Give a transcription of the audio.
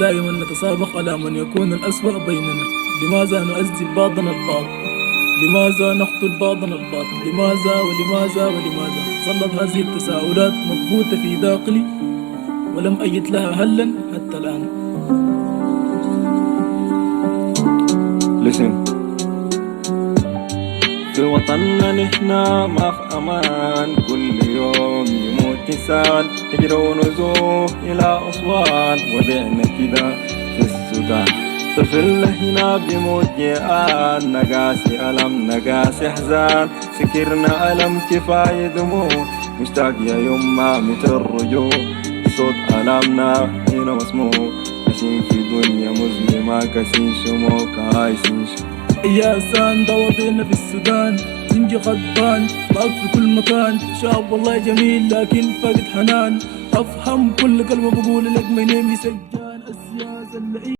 دائما نتسابق على من يكون الأسوأ بيننا. لماذا نؤذي بعضنا البعض؟ لماذا نقتل بعضنا البعض؟ لماذا ولماذا ولماذا؟ ظلت هذه التساؤلات مكبوتة في داخلي ولم أجد لها حلا حتى الآن. Listen. في وطننا نحنا ما في أمان، كل يوم يموت إنسان، هجرة ونزوح إلى أسوان، وضعنا كده في السودان. طفلنا هنا بيموت جيعان، نقاسي ألم نقاسي حزان، سكرنا ألم كفاية دموع، مشتاق يا يما متى الرجوع، صوت ألمنا هنا مسموع، عايشين في دنيا مظلمة كاسين شموع عايشين يا سان ده وضعنا في السودان، زنجي غضبان معك في كل مكان، شاب والله جميل لكن فقد حنان، أفهم كل كلمة بقول لك my name is سجان السياسة اللئيم.